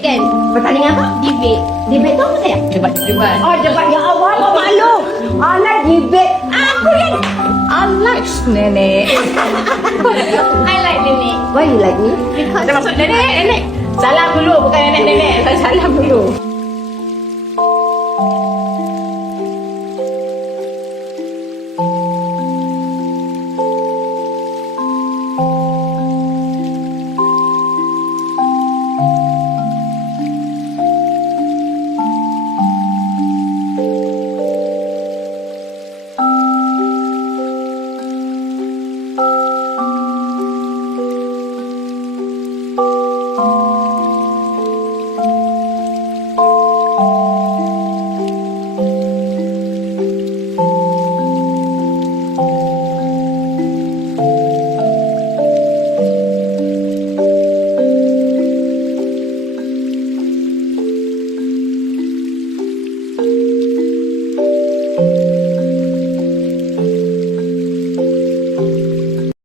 kan? Pertandingan apa? Debate. Debate tu apa saya? Debat. Oh, debat. Ya Allah, kau malu. Alah, debate. Aku yang... Alah, nenek. I like nenek. Why you like me? Because... Ada maksud nenek. Salam dulu, bukan nenek-nenek. Salam dulu.